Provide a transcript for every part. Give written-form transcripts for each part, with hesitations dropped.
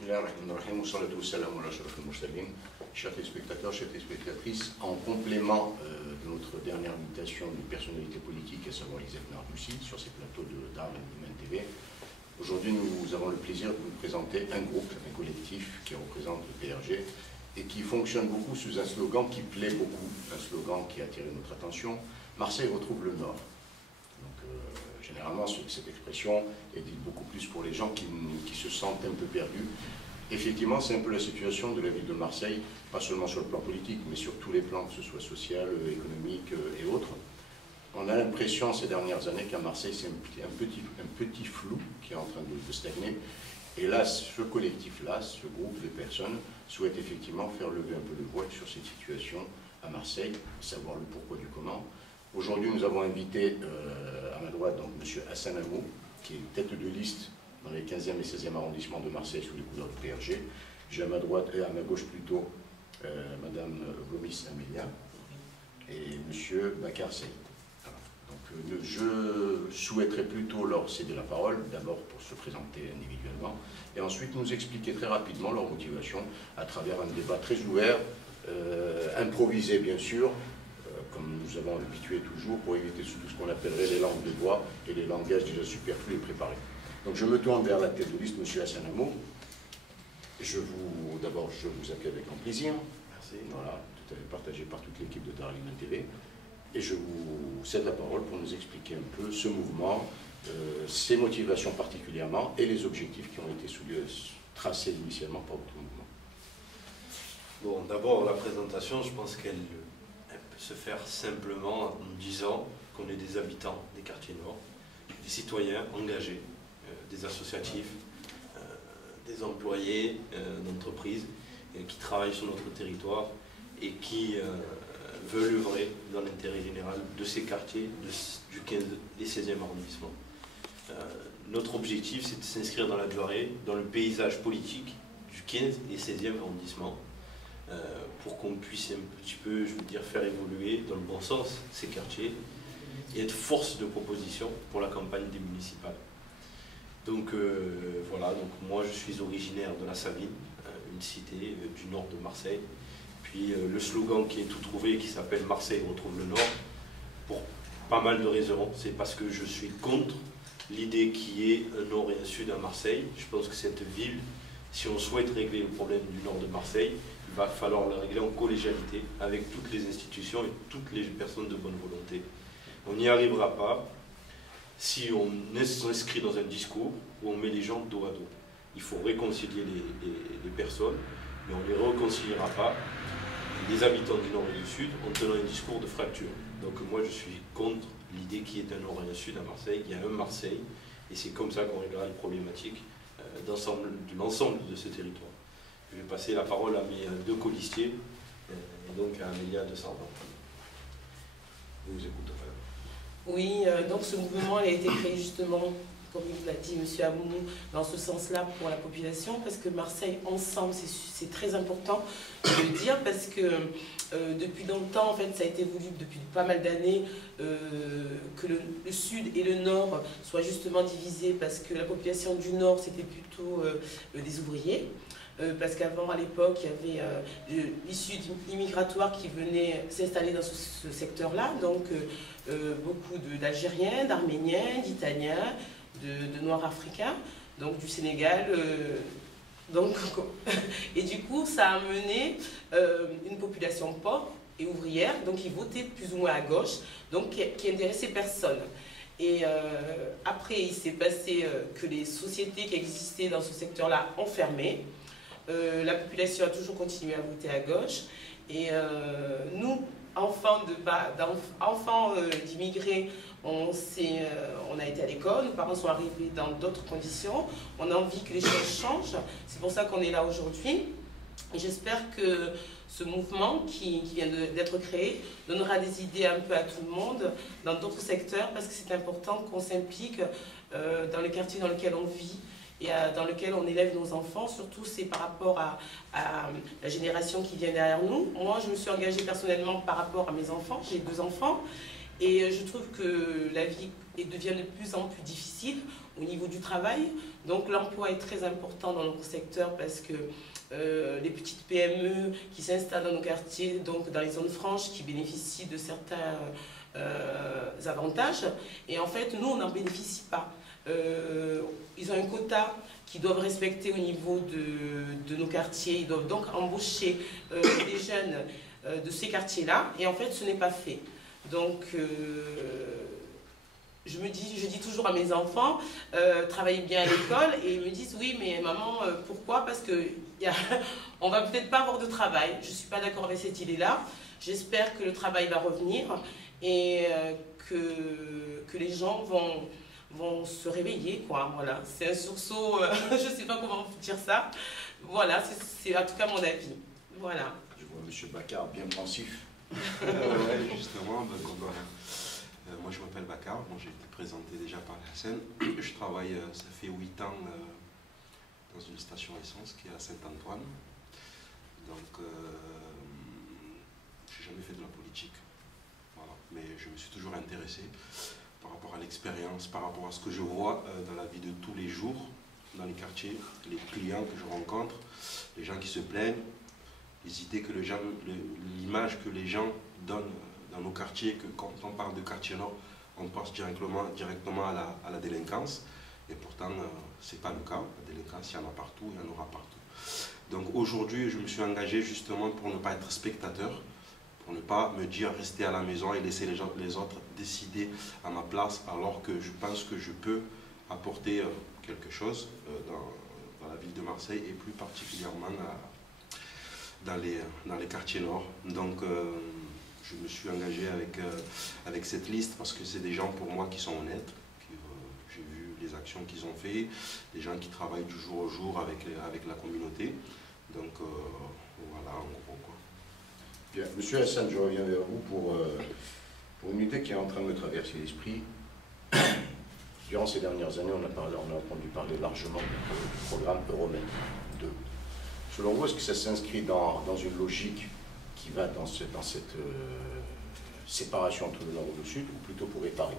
Bismillahirrahmanirrahim, salatu wassalam ala ashraf al-mursalin. Chers téléspectateurs, chères téléspectatrices, en complément de notre dernière invitation d'une personnalité politique, à savoir Lisette Nardouci, sur ces plateaux de Darmanin TV, aujourd'hui nous avons le plaisir de vous présenter un groupe, un collectif qui représente le PRG et qui fonctionne beaucoup sous un slogan qui plaît beaucoup, un slogan qui a attiré notre attention: Marseille retrouve le Nord. Généralement, cette expression est dite beaucoup plus pour les gens qui se sentent un peu perdus. Effectivement, c'est un peu la situation de la ville de Marseille, pas seulement sur le plan politique, mais sur tous les plans, que ce soit social, économique et autres. On a l'impression ces dernières années qu'à Marseille, c'est un petit flou qui est en train de stagner. Et là, ce collectif-là, ce groupe de personnes, souhaite effectivement faire lever un peu le voile sur cette situation à Marseille, savoir le pourquoi du comment. Aujourd'hui, nous avons invité à ma droite donc, M. Hassan Amou, qui est tête de liste dans les 15e et 16e arrondissements de Marseille sous les couleurs du PRG. J'ai à ma droite et à ma gauche plutôt Mme Gomis Amélia et M. Bakar Saïd. Donc, je souhaiterais plutôt leur céder la parole, d'abord pour se présenter individuellement, et ensuite nous expliquer très rapidement leur motivation à travers un débat très ouvert, improvisé bien sûr, comme nous avons habitué toujours, pour éviter tout ce qu'on appellerait les langues de bois et les langages déjà superflus et préparés. Donc je me tourne vers la tête de liste, M. Hassan Amou. D'abord, je vous accueille avec grand plaisir. Merci. Voilà, tout à fait partagé par toute l'équipe de Darmanin TV. Et je vous cède la parole pour nous expliquer un peu ce mouvement, ses motivations particulièrement et les objectifs qui ont été tracés initialement par votre mouvement. Bon, d'abord, la présentation, je pense qu'elle peut se faire simplement en disant qu'on est des habitants des quartiers nord, des citoyens engagés, des associatifs, des employés d'entreprises qui travaillent sur notre territoire et qui veulent œuvrer dans l'intérêt général de ces quartiers du 15 et 16e arrondissement. Notre objectif, c'est de s'inscrire dans la durée, dans le paysage politique du 15 et 16e arrondissement, pour qu'on puisse un petit peu, je veux dire, faire évoluer dans le bon sens ces quartiers et être force de proposition pour la campagne des municipales. Donc voilà, donc moi je suis originaire de la Savine, une cité du nord de Marseille. Puis le slogan qui est tout trouvé, qui s'appelle Marseille retrouve le Nord, pour pas mal de raisons. C'est parce que je suis contre l'idée qu'il y ait un nord et un sud à Marseille. Je pense que cette ville, si on souhaite régler le problème du nord de Marseille, il va falloir le régler en collégialité avec toutes les institutions et toutes les personnes de bonne volonté. On n'y arrivera pas si on s'inscrit dans un discours où on met les gens dos à dos. Il faut réconcilier les personnes, mais on ne les réconciliera pas, les habitants du nord et du sud, en tenant un discours de fracture. Donc moi je suis contre l'idée qu'il y ait un nord et un sud à Marseille. Il y a un Marseille, et c'est comme ça qu'on réglera les problématiques de l'ensemble de ce territoire. Je vais passer la parole à mes deux colistiers, et donc à Amélia de Sardan. Je vous écoute. Oui, donc ce mouvement a été créé justement, comme il l'a dit M. Amou, dans ce sens-là pour la population, parce que Marseille ensemble, c'est très important de le dire, parce que depuis longtemps, en fait, ça a été voulu depuis pas mal d'années que le sud et le nord soient justement divisés, parce que la population du nord, c'était plutôt des ouvriers. Parce qu'avant, à l'époque, il y avait l'issue immigratoire qui venait s'installer dans ce secteur-là, donc beaucoup d'Algériens, d'Arméniens, d'Italiens, de Noirs africains, donc du Sénégal. Et du coup, ça a amené une population pauvre et ouvrière, donc qui votait plus ou moins à gauche, donc qui intéressait personne. Et après, il s'est passé que les sociétés qui existaient dans ce secteur-là ont fermé. La population a toujours continué à voter à gauche. Et nous, enfants d'immigrés, on a été à l'école, nos parents sont arrivés dans d'autres conditions. On a envie que les choses changent. C'est pour ça qu'on est là aujourd'hui. Et j'espère que ce mouvement qui vient d'être créé donnera des idées un peu à tout le monde dans d'autres secteurs, parce que c'est important qu'on s'implique dans les quartiers dans lesquels on vit et dans lequel on élève nos enfants. Surtout, c'est par rapport à la génération qui vient derrière nous. Moi, je me suis engagée personnellement par rapport à mes enfants. J'ai 2 enfants. Et je trouve que la vie devient de plus en plus difficile au niveau du travail. Donc l'emploi est très important dans notre secteur parce que les petites PME qui s'installent dans nos quartiers, donc dans les zones franches, qui bénéficient de certains avantages. Et en fait, nous, on n'en bénéficie pas. Ils ont un quota qu'ils doivent respecter au niveau de nos quartiers. Ils doivent donc embaucher des jeunes de ces quartiers-là. Et en fait, ce n'est pas fait. Donc, je dis toujours à mes enfants, travaillez bien à l'école. Et ils me disent, oui, mais maman, pourquoi? Parce qu'on ne va peut-être pas avoir de travail. Je ne suis pas d'accord avec cette idée-là. J'espère que le travail va revenir et que les gens vont se réveiller, quoi. Voilà, c'est un sursaut, je ne sais pas comment dire ça. Voilà, c'est en tout cas mon avis. Voilà. Je vois M. Baccar bien pensif. Ouais, justement, moi je m'appelle Baccar, j'ai été présenté déjà par la SN. Je travaille, ça fait 8 ans dans une station essence qui est à Saint-Antoine. Donc, j'ai jamais fait de la politique, voilà. Mais je me suis toujours intéressé par rapport à l'expérience, par rapport à ce que je vois dans la vie de tous les jours, dans les quartiers, les clients que je rencontre, les gens qui se plaignent, les idées que l'image que les gens donnent dans nos quartiers, que quand on parle de quartier nord, on pense directement à la délinquance. Et pourtant, ce n'est pas le cas. La délinquance, il y en a partout, il y en aura partout. Donc aujourd'hui, je me suis engagé justement pour ne pas être spectateur, pour ne pas me dire rester à la maison et laisser les autres décider à ma place, alors que je pense que je peux apporter quelque chose dans la ville de Marseille et plus particulièrement dans les quartiers nord. Donc je me suis engagé avec cette liste parce que c'est des gens pour moi qui sont honnêtes. J'ai vu les actions qu'ils ont fait, des gens qui travaillent du jour au jour avec la communauté. Donc voilà, en gros quoi. Bien, Monsieur Hassan, je reviens vers vous pour une idée qui est en train de me traverser l'esprit. Durant ces dernières années, on a entendu parler largement du programme Euromed 2. Selon vous, est-ce que ça s'inscrit dans une logique qui va dans cette séparation entre le nord et le sud, ou plutôt pour réparer?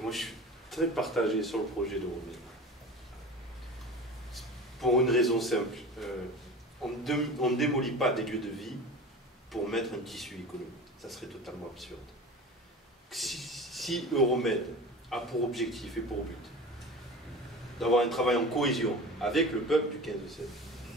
Moi, je suis très partagé sur le projet d'Euromed. Pour une raison simple. On ne démolit pas des lieux de vie pour mettre un tissu économique. Ça serait totalement absurde. Si Euromed a pour objectif et pour but d'avoir un travail en cohésion avec le peuple du 15-16,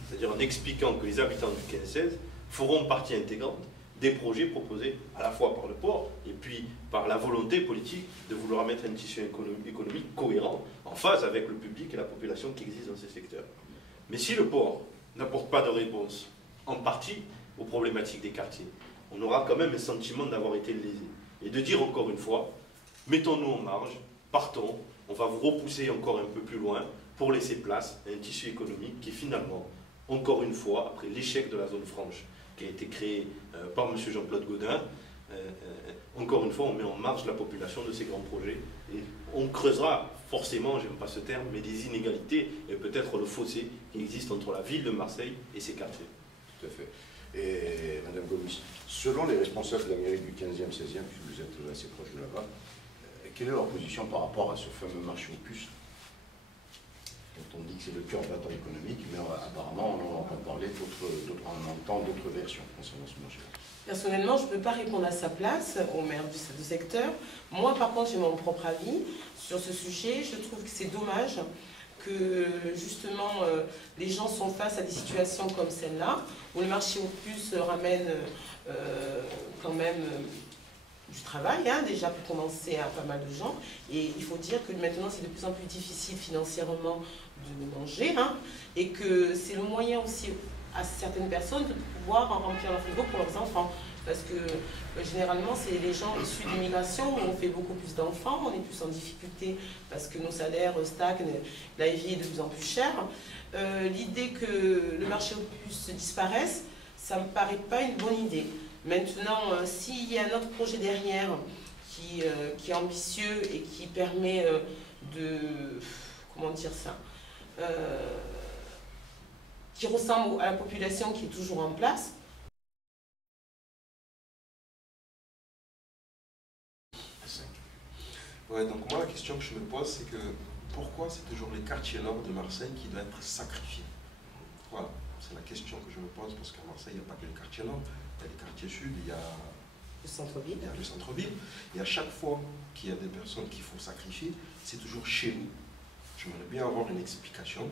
c'est-à-dire en expliquant que les habitants du 15-16 feront partie intégrante des projets proposés à la fois par le port et puis par la volonté politique de vouloir mettre un tissu économique cohérent en phase avec le public et la population qui existe dans ces secteurs. Mais si le port n'apporte pas de réponse en partie aux problématiques des quartiers, on aura quand même un sentiment d'avoir été lésé. Et de dire encore une fois, mettons-nous en marge, partons, on va vous repousser encore un peu plus loin pour laisser place à un tissu économique qui finalement, encore une fois, après l'échec de la zone franche qui a été créée par M. Jean-Claude Gaudin, encore une fois, on met en marge la population de ces grands projets et on creusera forcément, j'aime pas ce terme, mais des inégalités et peut-être le fossé qui existe entre la ville de Marseille et ses quartiers. Tout à fait. Et Mme Gomis, selon les responsables de la mairie du 15e, 16e, puisque vous êtes assez proche de là-bas, quelle est leur position par rapport à ce fameux marché aux puces dont on dit que c'est le cœur battant économique, mais apparemment on entend parler on entend d'autres versions concernant ce marché. Personnellement, je ne peux pas répondre à sa place, au maire du secteur. Moi, par contre, j'ai mon propre avis sur ce sujet. Je trouve que c'est dommage que, justement, les gens sont face à des situations comme celle-là, où le marché aux puces ramène quand même du travail, hein, déjà pour commencer à pas mal de gens. Et il faut dire que maintenant, c'est de plus en plus difficile financièrement de manger, hein, et que c'est le moyen aussi à certaines personnes de pouvoir en remplir leur frigo pour leurs enfants. Parce que généralement, c'est les gens issus de l'immigration où on fait beaucoup plus d'enfants, on est plus en difficulté parce que nos salaires stagnent, la vie est de plus en plus chère. L'idée que le marché aux puces disparaisse, ça ne me paraît pas une bonne idée. Maintenant, s'il y a un autre projet derrière qui est ambitieux et qui permet de... comment dire ça qui ressemble à la population qui est toujours en place. Ouais, donc moi la question que je me pose, c'est que pourquoi c'est toujours les quartiers nord de Marseille qui doivent être sacrifiés? Voilà, c'est la question que je me pose, parce qu'à Marseille, il n'y a pas que les quartiers nord, il y a les quartiers sud, il y a Le centre-ville. le centre-ville. Et à chaque fois qu'il y a des personnes qu'il faut sacrifier, c'est toujours chez nous. J'aimerais bien avoir une explication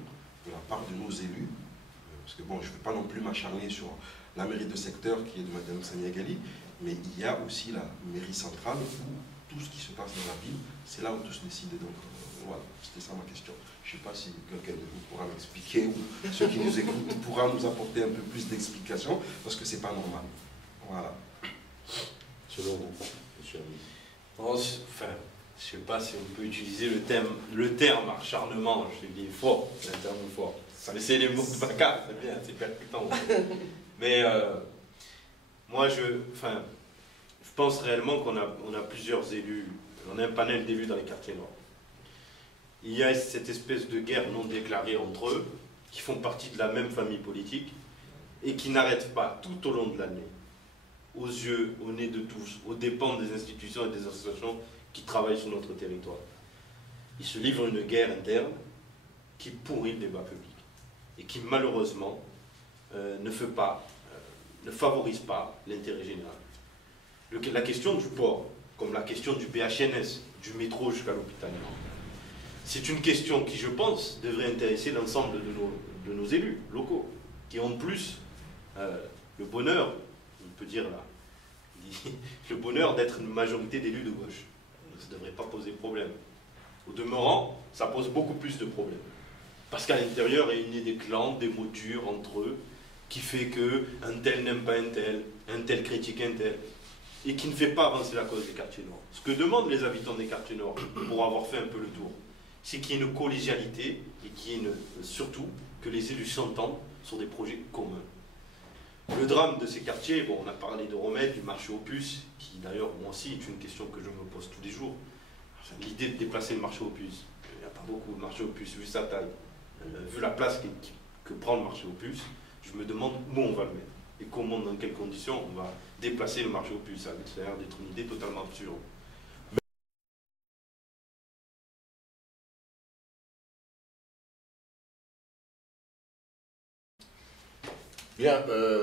de la part de nos élus, parce que bon, je ne veux pas non plus m'acharner sur la mairie de secteur qui est de Madame Samia Ghali, mais il y a aussi la mairie centrale où tout ce qui se passe dans la ville, c'est là où tout se décide. Donc voilà, c'était ça ma question. Je ne sais pas si quelqu'un de vous pourra m'expliquer ou ceux qui nous écoutent pourra nous apporter un peu plus d'explications, parce que c'est pas normal. Voilà. Selon vous, Monsieur Ami. enfin, je ne sais pas si on peut utiliser le terme acharnement, je dis fort, c'est un terme fort. Mais c'est les mots de Bacca, c'est bien, c'est percutant. Mais moi, je pense réellement qu'on a plusieurs élus, on a un panel d'élus dans les quartiers nord. Il y a cette espèce de guerre non déclarée entre eux, qui font partie de la même famille politique, et qui n'arrêtent pas tout au long de l'année, aux yeux, au nez de tous, aux dépens des institutions et des associations qui travaillent sur notre territoire. Ils se livrent une guerre interne qui pourrit le débat public et qui malheureusement ne favorise pas l'intérêt général. La question du port, comme la question du BHNS, du métro jusqu'à l'hôpital, c'est une question qui, je pense, devrait intéresser l'ensemble de nos élus locaux, qui ont plus le bonheur, on peut dire là, le bonheur d'être une majorité d'élus de gauche. Ça ne devrait pas poser problème. Au demeurant, ça pose beaucoup plus de problèmes. Parce qu'à l'intérieur, il y a né des clans, des moutures entre eux, qui fait qu'un tel n'aime pas un tel critique un tel, et qui ne fait pas avancer la cause des quartiers nord. Ce que demandent les habitants des quartiers nord, pour avoir fait un peu le tour, c'est qu'il y ait une collégialité, et qu'il y ait surtout que les élus s'entendent sur des projets communs. Le drame de ces quartiers, bon, on a parlé de remède, du marché aux puces, qui d'ailleurs, moi aussi, est une question que je me pose tous les jours. Enfin, l'idée de déplacer le marché aux puces, il n'y a pas beaucoup de marché aux puces, vu sa taille, vu la place que prend le marché aux puces, je me demande où on va le mettre, et comment, dans quelles conditions on va déplacer le marché aux puces. Ça a l'air d'être une idée totalement absurde. Bien,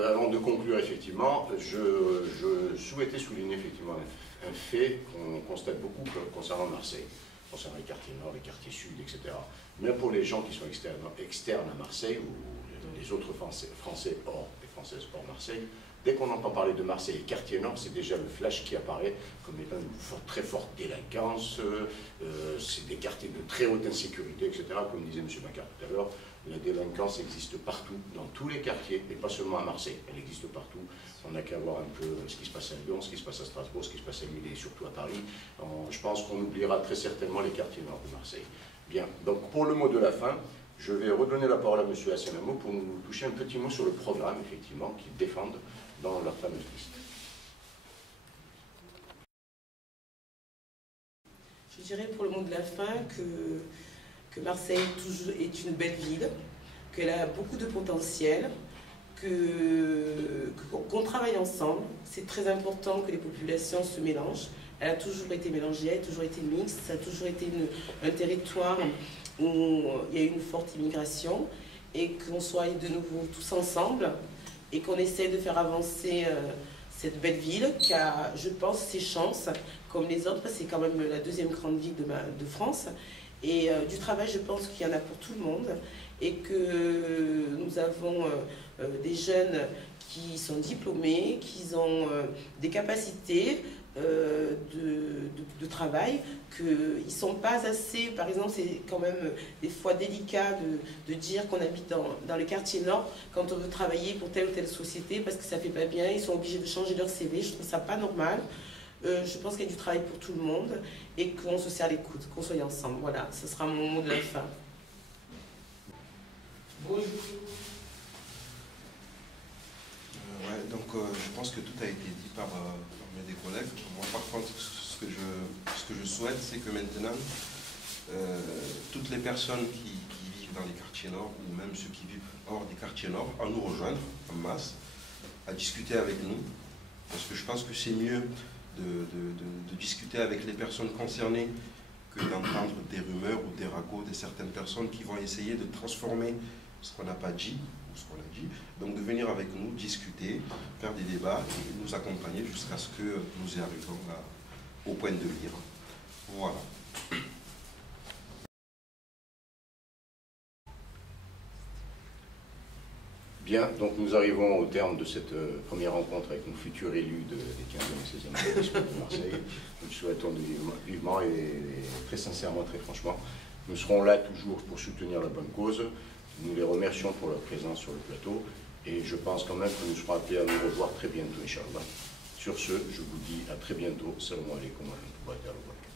avant de conclure, effectivement, je souhaitais souligner effectivement un fait qu'on constate beaucoup concernant Marseille, concernant les quartiers nord, les quartiers sud, etc. Même pour les gens qui sont externes à Marseille ou les autres Français hors, les Françaises hors Marseille, dès qu'on entend parler de Marseille et quartier nord, c'est déjà le flash qui apparaît comme étant une très forte délinquance, c'est des quartiers de très haute insécurité, etc. Comme disait M. Macquart tout à l'heure, la délinquance existe partout, dans tous les quartiers, et pas seulement à Marseille, elle existe partout. On n'a qu'à voir un peu ce qui se passe à Lyon, ce qui se passe à Strasbourg, ce qui se passe à Lille et surtout à Paris. Je pense qu'on oubliera très certainement les quartiers nord de Marseille. Bien, donc pour le mot de la fin, je vais redonner la parole à M. Assenamo pour nous toucher un petit mot sur le programme, effectivement, qu'ils défendent dans leur fameuse liste. Je dirais pour le mot de la fin que Marseille est une belle ville, qu'elle a beaucoup de potentiel, qu'on travaille ensemble. C'est très important que les populations se mélangent. Elle a toujours été mélangée, elle a toujours été mixte, ça a toujours été un territoire où il y a eu une forte immigration et qu'on soit de nouveau tous ensemble et qu'on essaie de faire avancer cette belle ville qui a, je pense, ses chances comme les autres, parce que c'est quand même la deuxième grande ville de France. Et du travail, je pense qu'il y en a pour tout le monde et que nous avons des jeunes qui sont diplômés, qui ont des capacités de travail, qu'ils ne sont pas assez, par exemple, c'est quand même des fois délicat de dire qu'on habite dans le quartier nord quand on veut travailler pour telle ou telle société parce que ça ne fait pas bien, ils sont obligés de changer leur CV, je trouve ça pas normal. Je pense qu'il y a du travail pour tout le monde et qu'on se serre les coudes, qu'on soit ensemble. Voilà, ce sera mon mot de la fin. Bonjour. Ouais, donc je pense que tout a été dit par mes collègues. Moi, par contre, ce que je souhaite, c'est que maintenant, toutes les personnes qui vivent dans les quartiers nord, ou même ceux qui vivent hors des quartiers nord, à nous rejoindre en masse, à discuter avec nous, parce que je pense que c'est mieux de discuter avec les personnes concernées que d'entendre des rumeurs ou des ragots de certaines personnes qui vont essayer de transformer ce qu'on n'a pas dit ou ce qu'on a dit. Donc de venir avec nous, discuter, faire des débats et nous accompagner jusqu'à ce que nous y arrivions au point de lire. Voilà. Bien, donc nous arrivons au terme de cette première rencontre avec nos futurs élus des 15e et 16e arrondissements de Marseille. Nous le souhaitons vivement et très sincèrement, très franchement. Nous serons là toujours pour soutenir la bonne cause. Nous les remercions pour leur présence sur le plateau et je pense quand même que nous serons appelés à nous revoir très bientôt, Inch'Allah. Sur ce, je vous dis à très bientôt. Salam alaikum wa rahmatullahi wa barakatuh.